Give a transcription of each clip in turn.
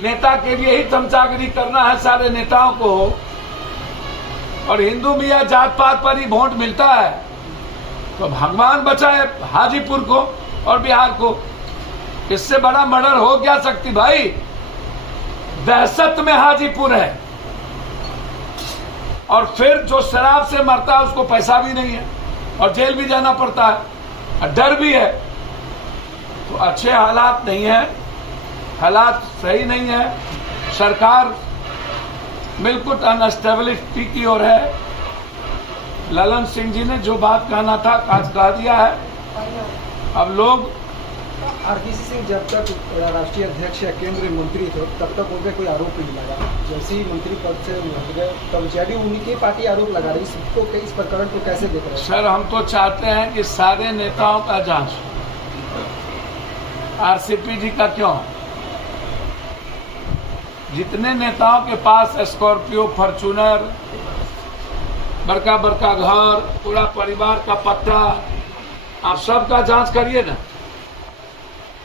नेता के लिए ही चमचागिरी करना है सारे नेताओं को, और हिंदू में या जात पात पर ही वोट मिलता है, तो भगवान बचाए हाजीपुर को और बिहार को। इससे बड़ा मर्डर हो क्या सकती भाई? दहशत में हाजीपुर है, और फिर जो शराब से मरता है उसको पैसा भी नहीं है और जेल भी जाना पड़ता है और डर भी है। तो अच्छे हालात नहीं है, हालात सही नहीं है, सरकार बिल्कुल अनस्टेबिलिटी की ओर है। ललन सिंह जी ने जो बात कहना था आज कह दिया है। अब लोग आरपीसी सिंह जब तक राष्ट्रीय अध्यक्ष या केंद्रीय मंत्री थे तब तक उन पर कोई आरोप नहीं लगा, जैसे ही मंत्री पद से हट गए तब जेडीयू उन्हीं की पार्टी आरोप लगा रही। इसको इस प्रकरण को कैसे देख रहे हैं? सर, हम तो चाहते हैं कि सारे नेताओं का जांच, आरसीपी जी का क्यों, जितने नेताओं के पास स्कॉर्पियो, फॉर्च्यूनर, बड़का बड़का घर, पूरा परिवार का पट्टा, आप सबका जांच करिए ना।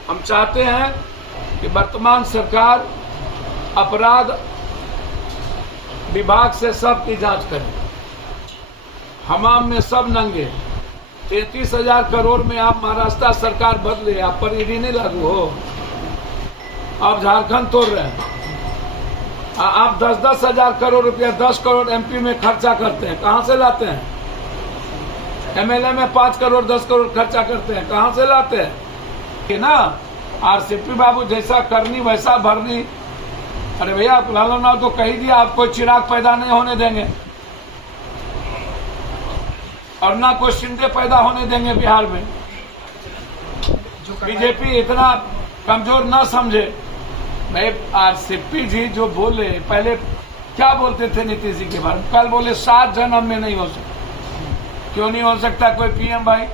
हम चाहते हैं कि वर्तमान सरकार अपराध विभाग से सबकी जांच करे। हमाम में सब नंगे, 33,000 करोड़ में आप महाराष्ट्र सरकार बदले, आप पर ईडी नहीं लागू हो, आप झारखंड तोड़ रहे हैं। आप 10-10 हजार करोड़ रुपया, 10 करोड़ एमपी में खर्चा करते हैं, कहां से लाते हैं? एमएलए में 5 करोड़ 10 करोड़ खर्चा करते हैं, कहां से लाते हैं? कि ना आरसीपी बाबू जैसा करनी वैसा भरनी। अरे भैया, लालू तो कह दिया आप कोई चिराग पैदा नहीं होने देंगे और ना कोई शिंदे पैदा होने देंगे बिहार में। बीजेपी इतना कमजोर ना समझे। भाई आरसीपी जी जो बोले, पहले क्या बोलते थे नीतीश जी के बारे में? कल बोले 7 जन्म में नहीं हो सकता। क्यों नहीं हो सकता? कोई पीएम भाई,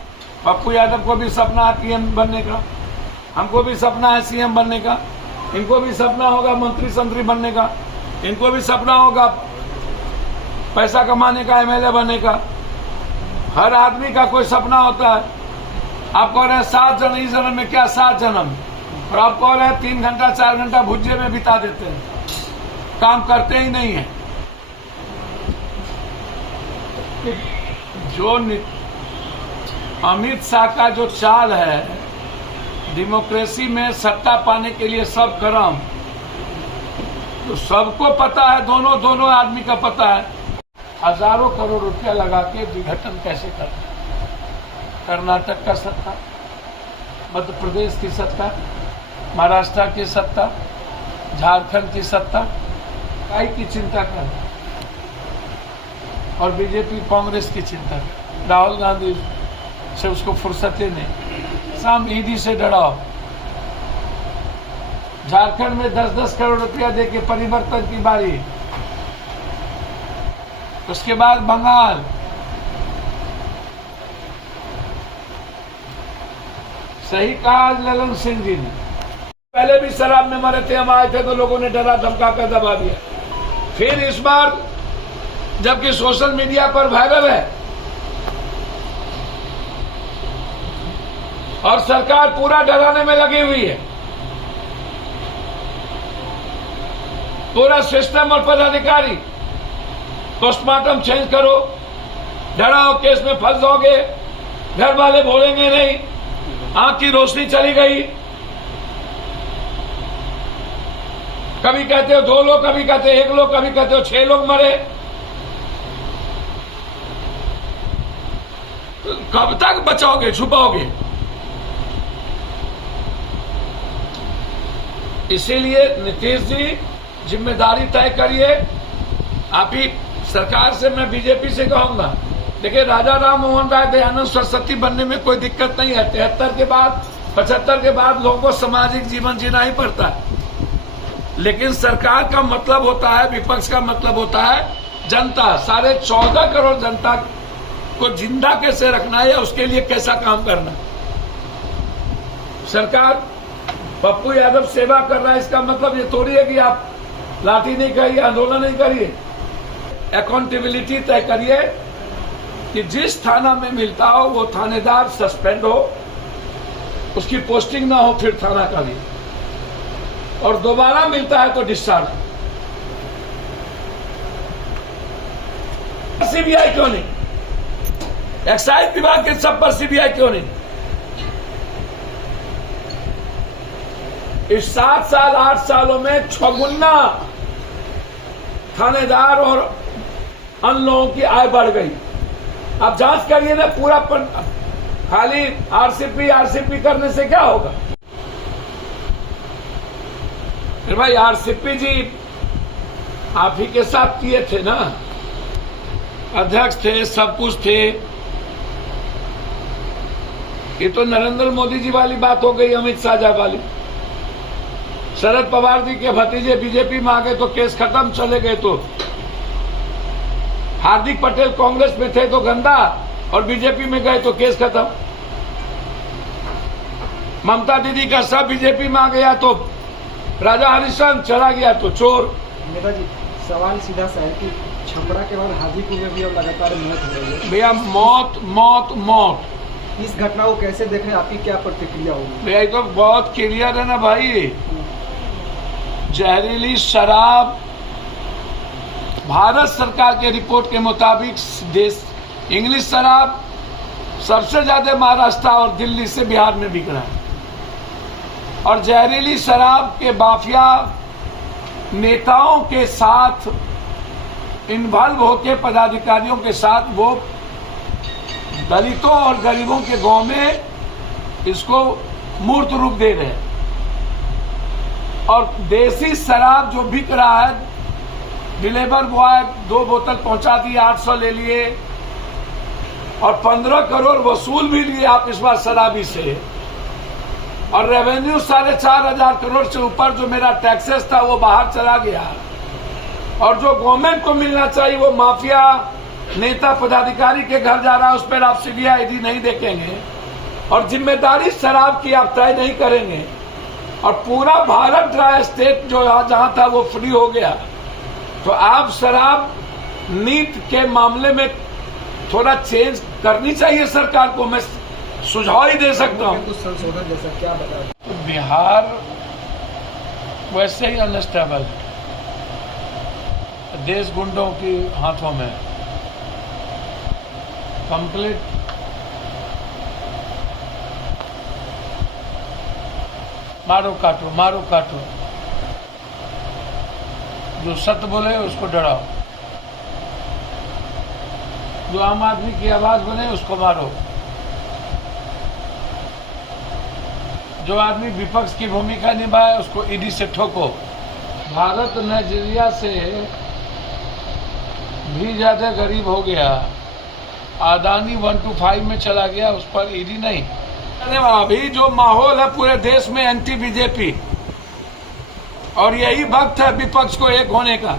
पप्पू यादव को भी सपना है पीएम बनने का, हमको भी सपना है सीएम बनने का, इनको भी सपना होगा मंत्री संतरी बनने का, इनको भी सपना होगा पैसा कमाने का, एमएलए बनने का। हर आदमी का कोई सपना होता है। आप कह रहे हैं 7 जन्म, इस जन्म में क्या 7 जन्म, और आप कह रहे हैं 3 घंटा 4 घंटा भुज्जे में बिता देते हैं, काम करते ही नहीं है। जो अमित शाह का जो चाल है, डेमोक्रेसी में सत्ता पाने के लिए सब गरम, तो सबको पता है, दोनों आदमी का पता है। हजारों करोड़ रुपया लगा के विघटन कैसे करना। कर्नाटक का सत्ता, मध्य प्रदेश की सत्ता, महाराष्ट्र की सत्ता, झारखंड की सत्ता, काय की चिंता कर, और बीजेपी कांग्रेस की चिंता कर। राहुल गांधी से उसको फुर्सत ही नहीं, शाम ईडी से डराओ। झारखंड में 10-10 करोड़ रुपया देके परिवर्तन की बारी, उसके बाद बंगाल, सही कहा ललन सिंह जी ने। पहले भी शराब में मरे थे, हम आए थे तो लोगों ने डरा धमका कर दबा दिया। फिर इस बार जबकि सोशल मीडिया पर वायरल है और सरकार पूरा डराने में लगी हुई है, पूरा सिस्टम और पदाधिकारी, पोस्टमार्टम चेंज करो, डराओ, केस में फंस जाओगे, घर वाले बोलेंगे नहीं, आंख की रोशनी चली गई। कभी कहते हो 2 लोग, कभी कहते हो 1 लोग, कभी कहते हो 6 लोग मरे। कब तक बचाओगे, छुपाओगे? इसीलिए नीतीश जी जिम्मेदारी तय करिए। आप ही सरकार से मैं बीजेपी से कहूंगा, देखिए राजा राम मोहन राय दयानंद सरस्वती बनने में कोई दिक्कत नहीं है। 73 के बाद 75 के बाद लोगों को सामाजिक जीवन जीना ही पड़ता है, लेकिन सरकार का मतलब होता है, विपक्ष का मतलब होता है जनता। 14.5 करोड़ जनता को जिंदा कैसे रखना है, उसके लिए कैसा काम करना। सरकार पप्पू यादव सेवा कर रहा है, इसका मतलब ये थोड़ी है कि आप लाठी नहीं करिए, आंदोलन नहीं करिए। अकाउंटेबिलिटी तय करिए कि जिस थाना में मिलता हो वो थानेदार सस्पेंड हो, उसकी पोस्टिंग ना हो फिर थाना का भी। और दोबारा मिलता है तो डिस्चार्ज। सीबीआई क्यों नहीं? एक्साइज विभाग के सब पर सीबीआई क्यों नहीं? इस 7 साल 8 सालों में 6 गुना थानेदार और अन्य लोगों की आय बढ़ गई। आप जांच करिए ना पूरा खाली आरसीपी करने से क्या होगा? फिर भाई आरसीपी जी आप ही के साथ किए थे ना, अध्यक्ष थे, सब कुछ थे। ये तो नरेंद्र मोदी जी वाली बात हो गई, अमित शाह वाली। शरद पवार जी के भतीजे बीजेपी में आ गए तो केस खत्म, चले गए तो हार्दिक पटेल कांग्रेस में थे तो गंदा, और बीजेपी में गए तो केस खत्म। ममता दीदी का सब बीजेपी में आ गया तो राजा हरिश्चंद्र, चला गया तो चोर। नेताजी सवाल सीधा सा है कि छपरा के बाद हाजीपुर में भी अब लगातार मौत हो रही है। भैया मौत मौत मौत, इस घटना को कैसे देख रहे हैं, आपकी क्या प्रतिक्रिया होगी? भैया तो बहुत क्लियर है ना भाई। जहरीली शराब भारत सरकार के रिपोर्ट के मुताबिक देश इंग्लिश शराब सबसे ज्यादा महाराष्ट्र और दिल्ली से बिहार में बिक रहा है, और जहरीली शराब के माफिया नेताओं के साथ इन्वॉल्व होकर पदाधिकारियों के साथ वो दलितों और गरीबों के गांव में इसको मूर्त रूप दे रहे हैं। और देसी शराब जो बिक रहा है, डिलीवर बॉय 2 बोतल पहुंचा दिए, 800 ले लिए और 15 करोड़ वसूल भी लिए आप इस बार शराबी से। और रेवेन्यू 4,500 करोड़ से ऊपर जो मेरा टैक्सेस था वो बाहर चला गया, और जो गवर्नमेंट को मिलना चाहिए वो माफिया नेता पदाधिकारी के घर जा रहा है। उस पर आप सीबीआई ईडी नहीं देखेंगे, और जिम्मेदारी शराब की आप तय नहीं करेंगे, और पूरा भारत ड्राई स्टेट जो जहां था वो फ्री हो गया। तो आप शराब नीति के मामले में थोड़ा चेंज करनी चाहिए सरकार को, मैं सुझाव ही दे सकता हूँ। कुछ संशोधन जैसा क्या बता? बिहार वैसे ही अनस्टेबल, देश गुंडों के हाथों में कंप्लीट। मारो काटो, मारो काटो, जो सत्य बोले उसको डराओ, जो आम आदमी की आवाज बने उसको मारो, जो आदमी विपक्ष की भूमिका निभाए उसको ईडी से ठोको। भारत नाइजीरिया से भी ज्यादा गरीब हो गया, अदानी 1 to 5 में चला गया, उस पर ईडी नहीं। अभी जो माहौल है पूरे देश में एंटी बीजेपी, और यही वक्त है विपक्ष को एक होने का।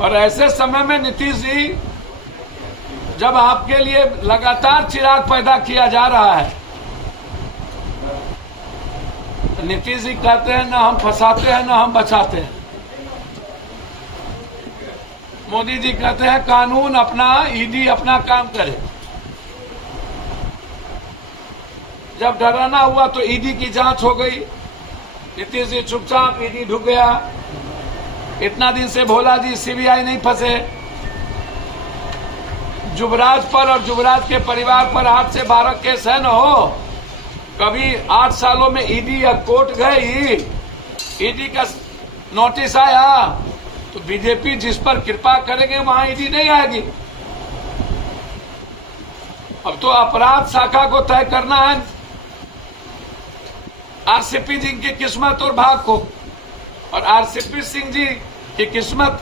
और ऐसे समय में नीतीश जी, जब आपके लिए लगातार चिराग पैदा किया जा रहा है, नीतीश जी कहते हैं ना हम फंसाते हैं ना हम बचाते हैं। मोदी जी कहते हैं कानून अपना, ईडी अपना काम करे। जब डराना हुआ तो ईडी की जांच हो गई, नीतीश जी चुपचाप, ईडी ढुक गया। इतना दिन से भोला जी सीबीआई नहीं फंसे। युवराज पर और युवराज के परिवार पर 8 से 12 केस है न हो, कभी 8 सालों में ईडी या कोर्ट गई, ईडी का नोटिस आया तो बीजेपी जिस पर कृपा करेंगे वहां ईडी नहीं आएगी। अब तो अपराध शाखा को तय करना है आरसीपी जी की किस्मत और भाग को, और आरसीपी सिंह जी की किस्मत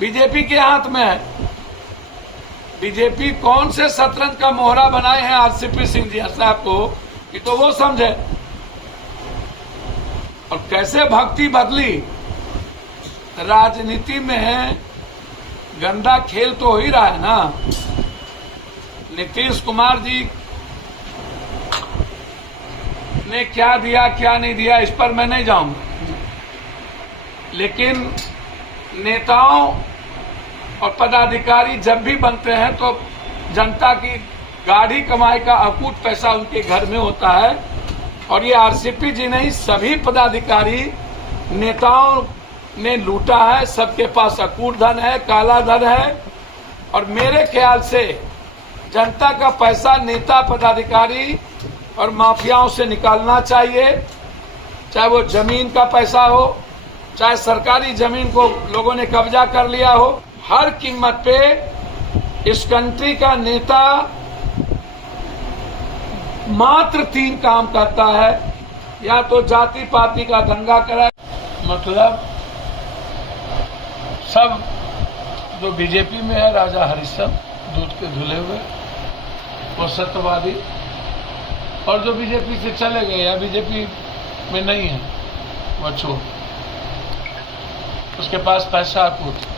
बीजेपी के हाथ में है। बीजेपी कौन से शतरंज का मोहरा बनाए हैं आरसीपी सिंह जी साहब को, कि तो वो समझे। और कैसे भक्ति बदली, राजनीति में गंदा खेल तो हो ही रहा है ना। नीतीश कुमार जी ने क्या दिया क्या नहीं दिया इस पर मैं नहीं जाऊंगा, लेकिन नेताओं और पदाधिकारी जब भी बनते हैं तो जनता की गाढ़ी कमाई का अकूट पैसा उनके घर में होता है। और ये आरसीपी जी नहीं, सभी पदाधिकारी नेताओं ने लूटा है। सबके पास अकूट धन है, काला धन है। और मेरे ख्याल से जनता का पैसा नेता पदाधिकारी और माफियाओं से निकालना चाहिए। चाहे वो जमीन का पैसा हो, चाहे सरकारी जमीन को लोगों ने कब्जा कर लिया हो, हर कीमत पे इस कंट्री का नेता मात्र 3 काम करता है, या तो जाति पाति का दंगा कराए, मतलब सब जो बीजेपी में है राजा हरिश्चंद्र दूध के धुले हुए, वो सत्यवादी, और जो बीजेपी से चले गए या बीजेपी में नहीं है वो चोर, उसके पास पैसा अकूट।